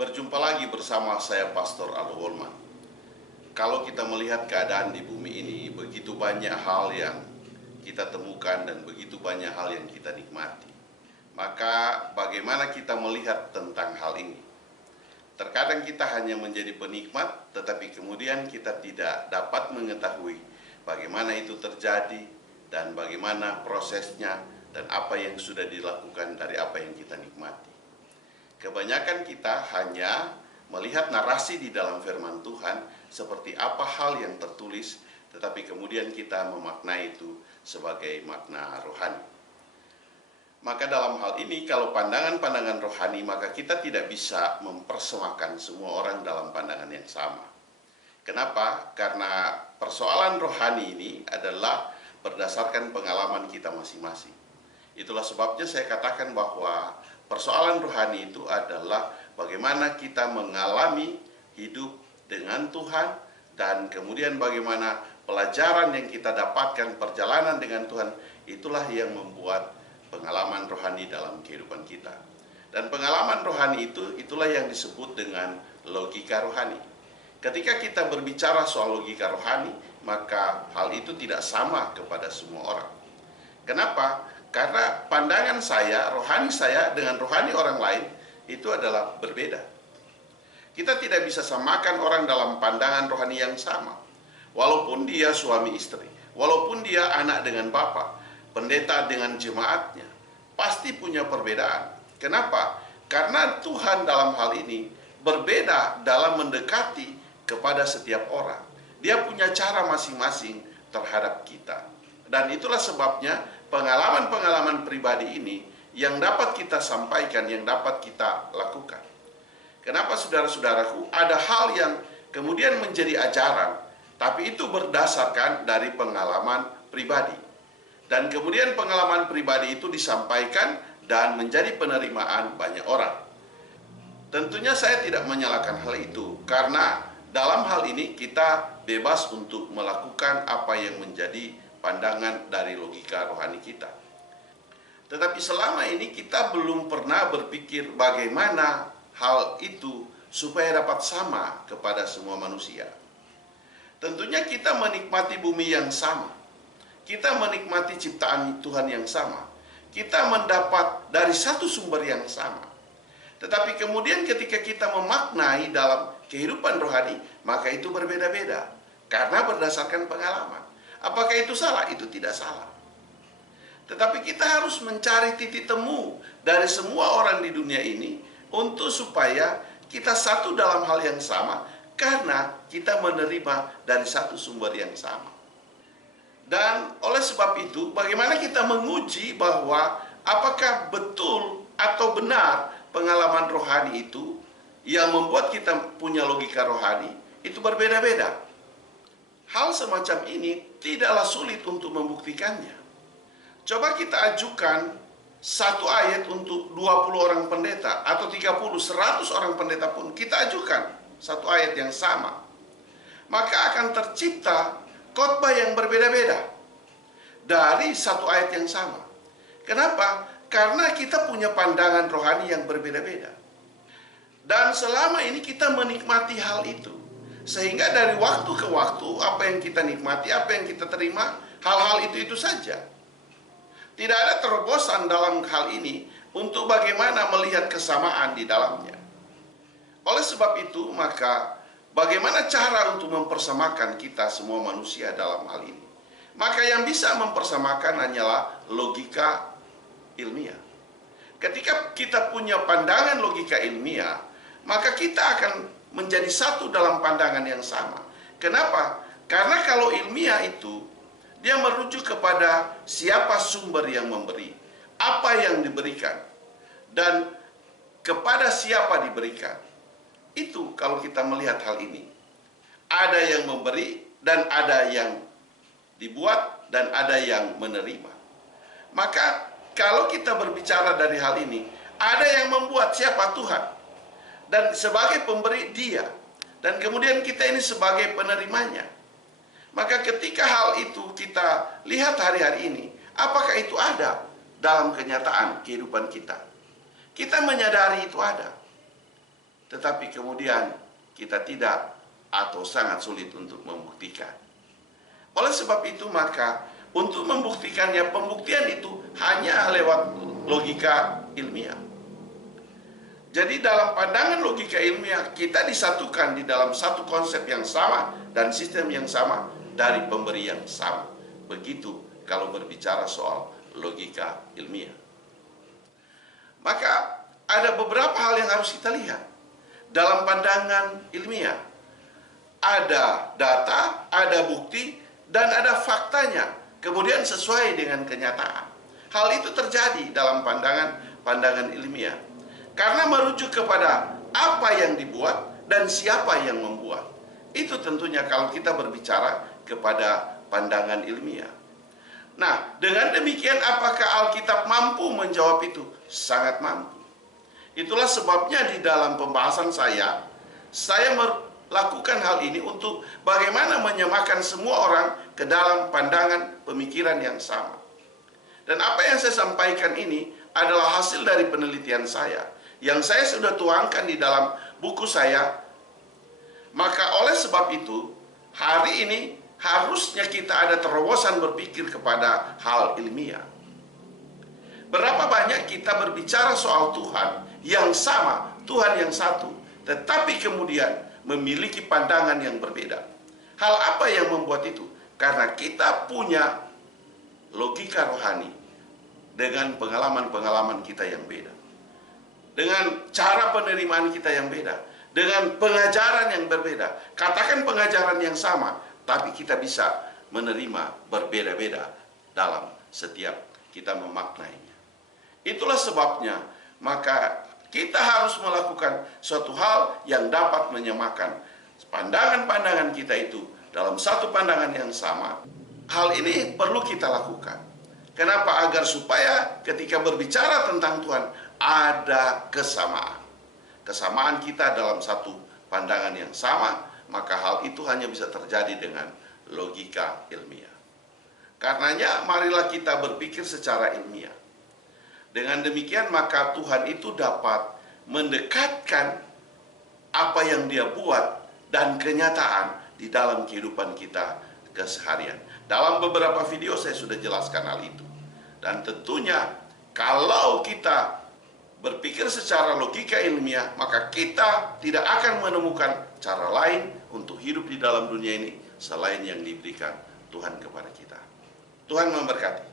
Berjumpa lagi bersama saya Pastor Aldo Holman. Kalau kita melihat keadaan di bumi ini, begitu banyak hal yang kita temukan dan begitu banyak hal yang kita nikmati. Maka bagaimana kita melihat tentang hal ini? Terkadang kita hanya menjadi penikmat, tetapi kemudian kita tidak dapat mengetahui bagaimana itu terjadi dan bagaimana prosesnya dan apa yang sudah dilakukan dari apa yang kita nikmati. Kebanyakan kita hanya melihat narasi di dalam firman Tuhan seperti apa hal yang tertulis, tetapi kemudian kita memaknai itu sebagai makna rohani. Maka dalam hal ini, kalau pandangan-pandangan rohani, maka kita tidak bisa mempersamakan semua orang dalam pandangan yang sama. Kenapa? Karena persoalan rohani ini adalah berdasarkan pengalaman kita masing-masing. Itulah sebabnya saya katakan bahwa persoalan rohani itu adalah bagaimana kita mengalami hidup dengan Tuhan dan kemudian bagaimana pelajaran yang kita dapatkan, perjalanan dengan Tuhan, itulah yang membuat pengalaman rohani dalam kehidupan kita. Dan pengalaman rohani itulah yang disebut dengan logika rohani. Ketika kita berbicara soal logika rohani, maka hal itu tidak sama kepada semua orang. Kenapa? Karena pandangan saya, rohani saya dengan rohani orang lain itu adalah berbeda. Kita tidak bisa samakan orang dalam pandangan rohani yang sama. Walaupun dia suami istri, walaupun dia anak dengan bapak, pendeta dengan jemaatnya, pasti punya perbedaan. Kenapa? Karena Tuhan dalam hal ini berbeda dalam mendekati kepada setiap orang. Dia punya cara masing-masing terhadap kita. Dan itulah sebabnya pengalaman-pengalaman pribadi ini yang dapat kita sampaikan, yang dapat kita lakukan. Kenapa saudara-saudaraku? Ada hal yang kemudian menjadi ajaran, tapi itu berdasarkan dari pengalaman pribadi. Dan kemudian pengalaman pribadi itu disampaikan dan menjadi penerimaan banyak orang. Tentunya saya tidak menyalahkan hal itu, karena dalam hal ini kita bebas untuk melakukan apa yang menjadi pandangan dari logika rohani kita. Tetapi selama ini kita belum pernah berpikir bagaimana hal itu supaya dapat sama kepada semua manusia. Tentunya kita menikmati bumi yang sama. Kita menikmati ciptaan Tuhan yang sama. Kita mendapat dari satu sumber yang sama. Tetapi kemudian ketika kita memaknai dalam kehidupan rohani, maka itu berbeda-beda. Karena berdasarkan pengalaman. Apakah itu salah? Itu tidak salah. Tetapi kita harus mencari titik temu dari semua orang di dunia ini untuk supaya kita satu dalam hal yang sama, karena kita menerima dari satu sumber yang sama. Dan oleh sebab itu, bagaimana kita menguji bahwa apakah betul atau benar pengalaman rohani itu yang membuat kita punya logika rohani itu berbeda-beda. Hal semacam ini tidaklah sulit untuk membuktikannya. Coba kita ajukan satu ayat untuk 20 orang pendeta atau 30, 100 orang pendeta pun kita ajukan satu ayat yang sama. Maka akan tercipta khotbah yang berbeda-beda dari satu ayat yang sama. Kenapa? Karena kita punya pandangan rohani yang berbeda-beda. Dan selama ini kita menikmati hal itu. Sehingga dari waktu ke waktu, apa yang kita nikmati, apa yang kita terima, hal-hal itu saja. Tidak ada terobosan dalam hal ini untuk bagaimana melihat kesamaan di dalamnya. Oleh sebab itu, maka bagaimana cara untuk mempersamakan kita semua manusia dalam hal ini? Maka yang bisa mempersamakan hanyalah logika ilmiah. Ketika kita punya pandangan logika ilmiah, maka kita akan menjadi satu dalam pandangan yang sama. Kenapa? Karena kalau ilmiah itu, dia merujuk kepada siapa sumber yang memberi, apa yang diberikan, dan kepada siapa diberikan. Itu kalau kita melihat hal ini. Ada yang memberi dan ada yang dibuat dan ada yang menerima. Maka kalau kita berbicara dari hal ini, ada yang membuat, siapa? Tuhan. Dan sebagai pemberi dia. Dan kemudian kita ini sebagai penerimanya. Maka ketika hal itu kita lihat hari-hari ini, apakah itu ada dalam kenyataan kehidupan kita? Kita menyadari itu ada. tetapi kemudian kita tidak atau sangat sulit untuk membuktikan. Oleh sebab itu maka untuk membuktikannya, pembuktian itu hanya lewat logika ilmiah. Jadi dalam pandangan logika ilmiah, kita disatukan di dalam satu konsep yang sama dan sistem yang sama dari pemberi yang sama. Begitu kalau berbicara soal logika ilmiah. Maka ada beberapa hal yang harus kita lihat dalam pandangan ilmiah. Ada data, ada bukti, dan ada faktanya. Kemudian sesuai dengan kenyataan. Hal itu terjadi dalam pandangan ilmiah. Karena merujuk kepada apa yang dibuat dan siapa yang membuat. Itu tentunya kalau kita berbicara kepada pandangan ilmiah. Nah, dengan demikian apakah Alkitab mampu menjawab itu? Sangat mampu. Itulah sebabnya di dalam pembahasan saya melakukan hal ini untuk bagaimana menyamakan semua orang ke dalam pandangan pemikiran yang sama. Dan apa yang saya sampaikan ini adalah hasil dari penelitian saya, yang saya sudah tuangkan di dalam buku saya. Maka oleh sebab itu, hari ini harusnya kita ada terobosan berpikir kepada hal ilmiah. Berapa banyak kita berbicara soal Tuhan yang sama, Tuhan yang satu, tetapi kemudian memiliki pandangan yang berbeda. Hal apa yang membuat itu? Karena kita punya logika rohani dengan pengalaman-pengalaman kita yang beda, dengan cara penerimaan kita yang beda, dengan pengajaran yang berbeda. Katakan pengajaran yang sama, tapi kita bisa menerima berbeda-beda dalam setiap kita memaknainya. Itulah sebabnya maka kita harus melakukan suatu hal yang dapat menyamakan pandangan-pandangan kita itu dalam satu pandangan yang sama. Hal ini perlu kita lakukan. Kenapa? Agar supaya ketika berbicara tentang Tuhan ada kesamaan. Kesamaan kita dalam satu pandangan yang sama, maka hal itu hanya bisa terjadi dengan logika ilmiah. Karenanya marilah kita berpikir secara ilmiah. Dengan demikian maka Tuhan itu dapat mendekatkan apa yang Dia buat dan kenyataan di dalam kehidupan kita keseharian. Dalam beberapa video saya sudah jelaskan hal itu. Dan tentunya kalau kita berpikir secara logika ilmiah, maka kita tidak akan menemukan cara lain untuk hidup di dalam dunia ini selain yang diberikan Tuhan kepada kita. Tuhan memberkati.